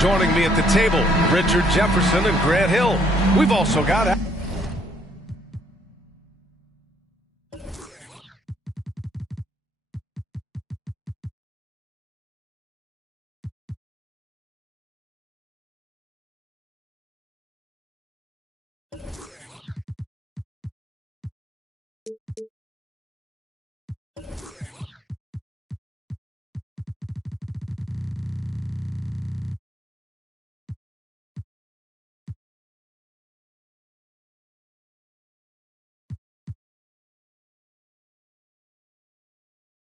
Joining me at the table, Richard Jefferson and Grant Hill. We've also got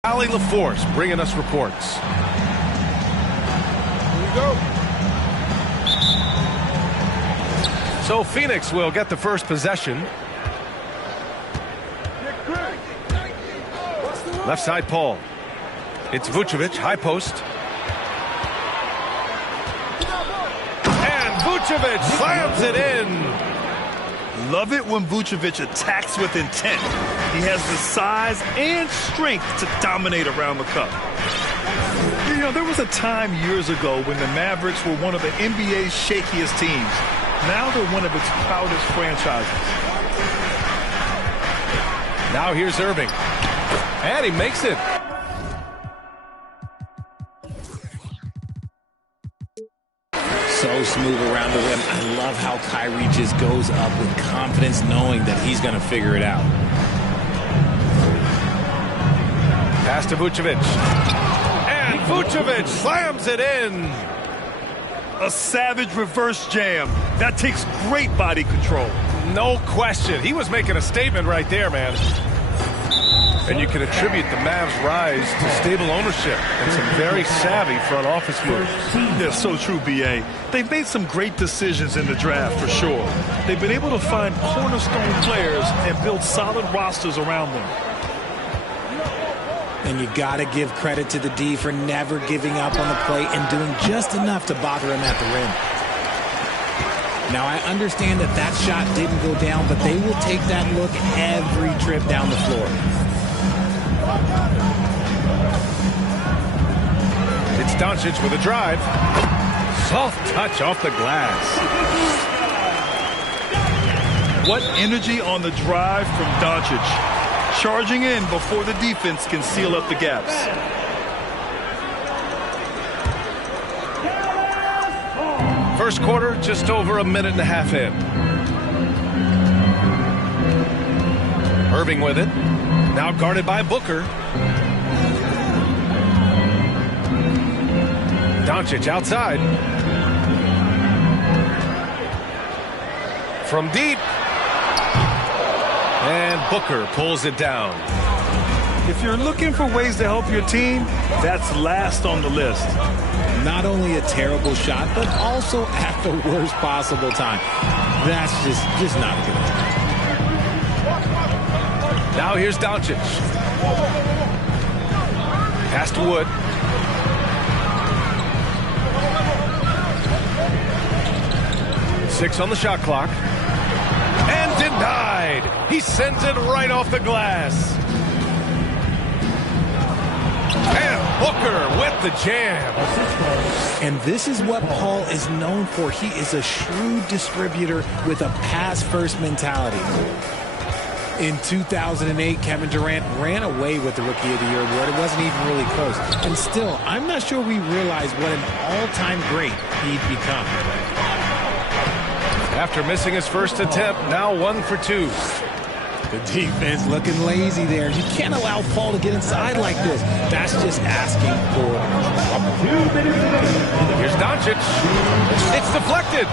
Ali LaForce bringing us reports. Here we go. So Phoenix will get the first possession. Left side, Paul. It's Vucevic, high post. And Vucevic slams it in. Love it when Vucevic attacks with intent. He has the size and strength to dominate around the cup. You know, there was a time years ago when the Mavericks were one of the NBA's shakiest teams. Now they're one of its proudest franchises. Now here's Irving. And he makes it. So smooth around the rim. I love how Kyrie just goes up with confidence, knowing that he's going to figure it out. Pass to Vucevic. And Vucevic slams it in. A savage reverse jam. That takes great body control. No question. He was making a statement right there, man. And you can attribute the Mavs' rise to stable ownership and some very savvy front office moves. Yeah, so true, B.A. They've made some great decisions in the draft, for sure. They've been able to find cornerstone players and build solid rosters around them. And you got to give credit to the D for never giving up on the play and doing just enough to bother him at the rim. Now, I understand that that shot didn't go down, but they will take that look every trip down the floor. It's Doncic with a drive. Soft touch off the glass. What energy on the drive from Doncic. Charging in before the defense can seal up the gaps. First quarter, just over a minute and a half in. Irving with it. Now guarded by Booker. Doncic outside. From deep. And Booker pulls it down. If you're looking for ways to help your team, that's last on the list. Not only a terrible shot, but also at the worst possible time. That's just not a good idea. Now here's Doncic. Pass to Wood. Six on the shot clock. And denied. He sends it right off the glass. And Booker with the jam. And this is what Paul is known for. He is a shrewd distributor with a pass-first mentality. In 2008, Kevin Durant ran away with the Rookie of the Year award. It wasn't even really close. And still, I'm not sure we realize what an all-time great he'd become. After missing his first attempt, now 1 for 2. The defense looking lazy there. You can't allow Paul to get inside like this. That's just asking for trouble. Here's Doncic. It's deflected.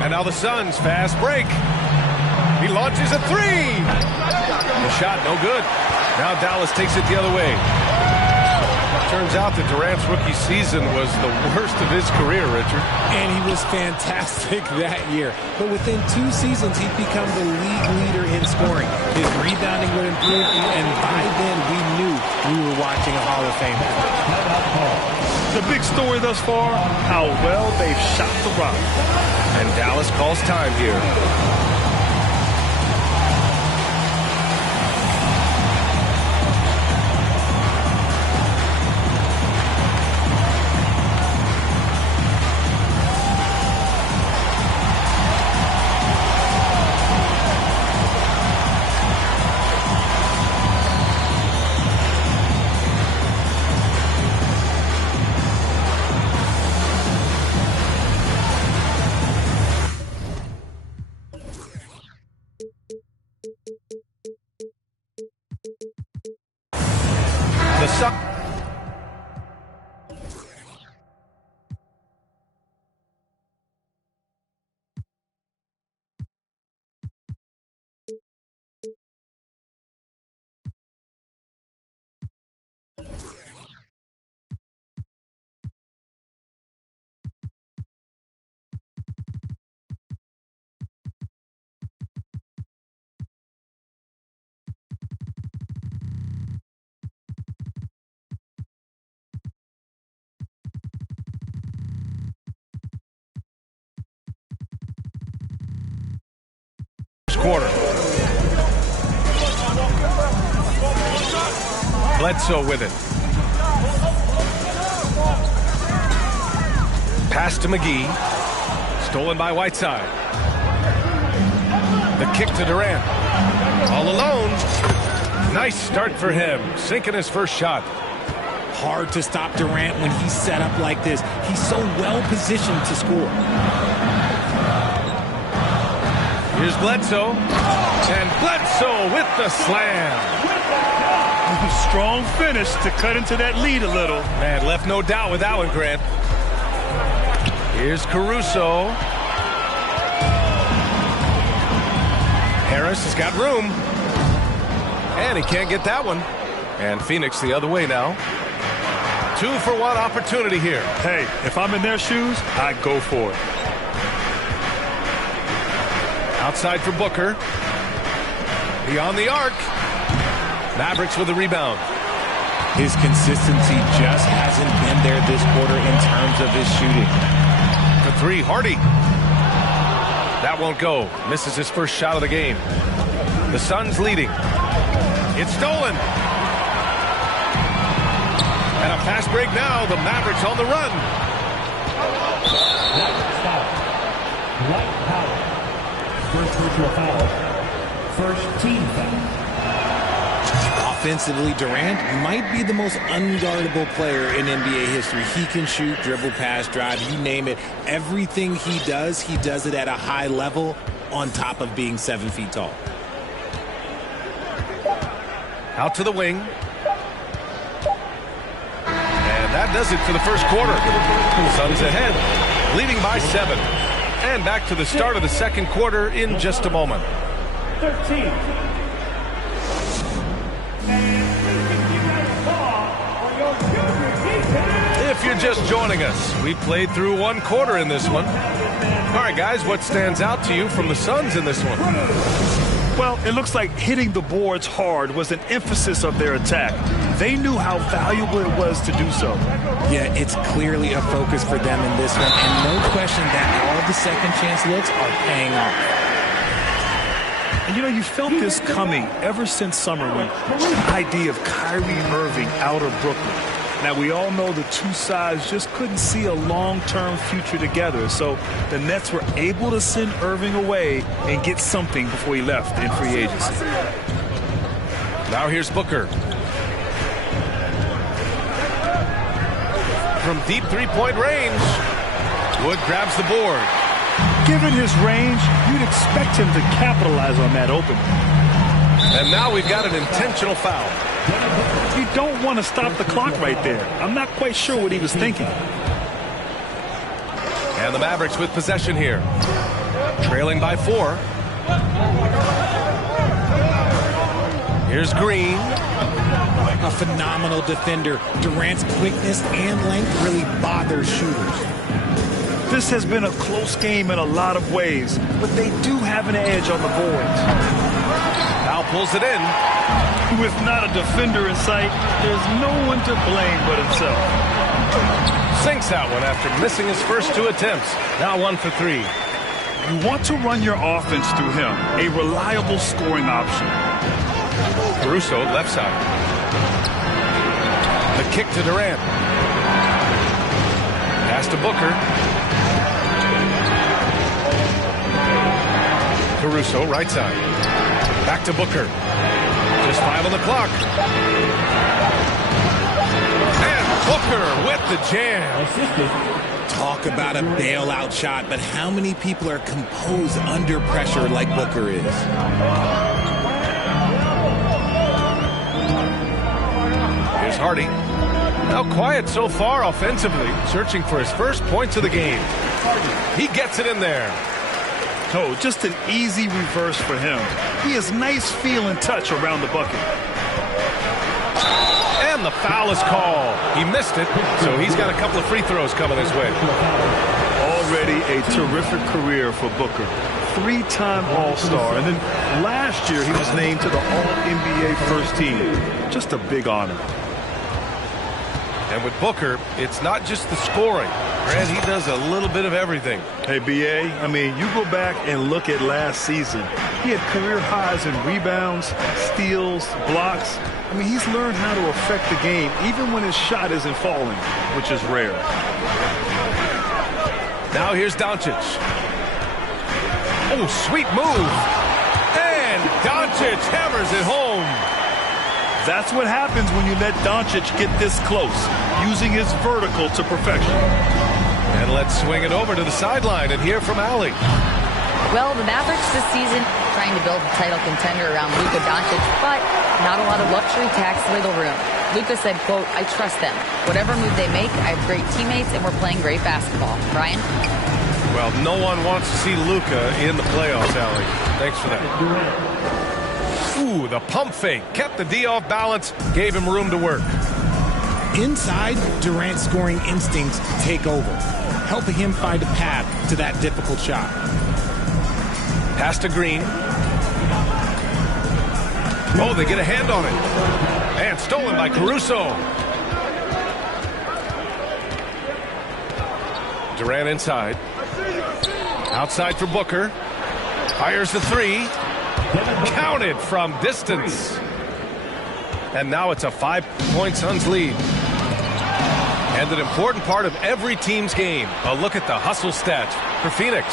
And now the Suns fast break. He launches a three. The shot no good. Now Dallas takes it the other way. Turns out that Durant's rookie season was the worst of his career, Richard. And he was fantastic that year. But within 2 seasons, he'd become the league leader in scoring. His rebounding would improve, and by then we knew we were watching a Hall of Famer. The big story thus far, how well they've shot the rock. And Dallas calls time here. first quarter. Bledsoe with it. Pass to McGee. Stolen by Whiteside. The kick to Durant. All alone. Nice start for him. Sinking his first shot. Hard to stop Durant when he's set up like this. He's so well positioned to score. Here's Bledsoe. And Bledsoe with the slam. Strong finish to cut into that lead a little. Man, left no doubt with that one, Grant. Here's Caruso. Harris has got room. And he can't get that one. And Phoenix the other way now. 2-for-1 opportunity here. Hey, if I'm in their shoes, I go for it. Outside for Booker. Beyond the arc. Mavericks with a rebound. His consistency just hasn't been there this quarter in terms of his shooting. For three, Hardy. That won't go. Misses his first shot of the game. The Suns leading. It's stolen. And a fast break now. The Mavericks on the run. White foul. First personal foul. First team foul. Offensively, Durant might be the most unguardable player in NBA history. He can shoot, dribble, pass, drive, you name it. Everything he does it at a high level on top of being 7 feet tall. Out to the wing. And that does it for the first quarter. Suns ahead, leading by 7. And back to the start of the second quarter in just a moment. 13. If you're just joining us, we played through one quarter in this one. All right, guys, what stands out to you from the Suns in this one? Well, it looks like hitting the boards hard was an emphasis of their attack. They knew how valuable it was to do so. Yeah, it's clearly a focus for them in this one, and no question that all the second chance looks are paying off. And you know, you felt this coming ever since summer when the idea of Kyrie Irving out of Brooklyn. Now, we all know the two sides just couldn't see a long-term future together, so the Nets were able to send Irving away and get something before he left in free agency. Now here's Booker. From deep three-point range, Wood grabs the board. Given his range, you'd expect him to capitalize on that opening. And now we've got an intentional foul. You don't want to stop the clock right there. I'm not quite sure what he was thinking. And the Mavericks with possession here. Trailing by 4. Here's Green. A phenomenal defender. Durant's quickness and length really bother shooters. This has been a close game in a lot of ways, but they do have an edge on the boards. Now pulls it in. With not a defender in sight, there's no one to blame but himself. Sinks that one after missing his first 2 attempts. Now 1 for 3. You want to run your offense through him, a reliable scoring option. Caruso, left side. The kick to Durant. Pass to Booker. Caruso, right side. Back to Booker. Just 5 on the clock. And Booker with the jam. Talk about a bailout shot, but how many people are composed under pressure like Booker is? Here's Hardy. Now quiet so far offensively, searching for his first points of the game. He gets it in there. Oh, just an easy reverse for him. He has nice feel and touch around the bucket. And the foul is called. He missed it, so he's got a couple of free throws coming his way. Already a terrific career for Booker. 3-time All-Star, and then last year he was named to the All-NBA first team. Just a big honor. And And with Booker, it's not just the scoring. Grant, he does a little bit of everything. Hey, B.A., I mean, you go back and look at last season. He had career highs in rebounds, steals, blocks. I mean, he's learned how to affect the game, even when his shot isn't falling, which is rare. Now here's Doncic. Oh, sweet move. And Doncic hammers it home. That's what happens when you let Doncic get this close, using his vertical to perfection. And let's swing it over to the sideline and hear from Allie. Well, the Mavericks this season trying to build a title contender around Luka Doncic, but not a lot of luxury tax wiggle room. Luka said, quote, "I trust them. Whatever move they make, I have great teammates and we're playing great basketball." Brian? Well, no one wants to see Luka in the playoffs, Allie. Thanks for that. Ooh, the pump fake. Kept the D off balance, gave him room to work. Inside, Durant's scoring instincts take over, helping him find a path to that difficult shot. Pass to Green. Oh, they get a hand on it. And stolen by Caruso. Durant inside. Outside for Booker. Fires the three. Counted from distance. And now it's a 5-point Suns lead. And an important part of every team's game. A look at the hustle stats for Phoenix.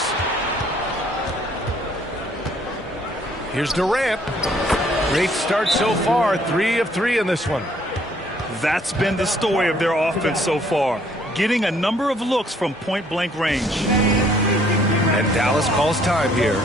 Here's Durant. Great start so far. 3 of 3 in this one. That's been the story of their offense so far. Getting a number of looks from point-blank range. And Dallas calls time here.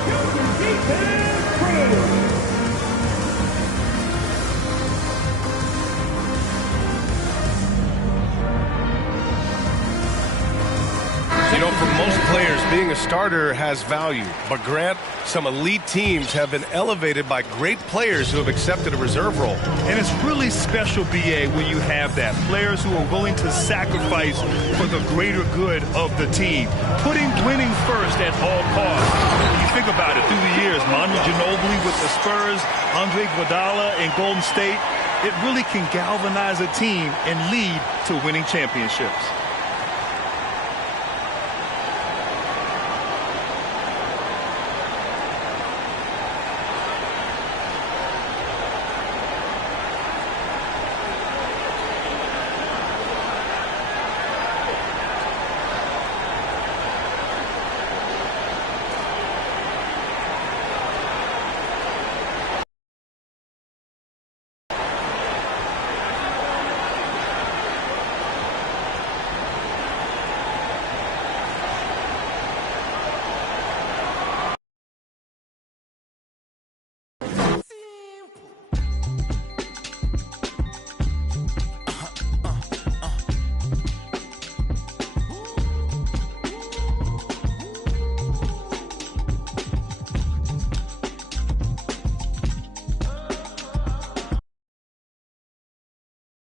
You know, for most players, being a starter has value. But Grant, some elite teams have been elevated by great players who have accepted a reserve role. And it's really special, B.A., when you have that. Players who are willing to sacrifice for the greater good of the team. Putting winning first at all costs. When you think about it, through the years, Manu Ginobili with the Spurs, Andre Iguodala in Golden State, it really can galvanize a team and lead to winning championships.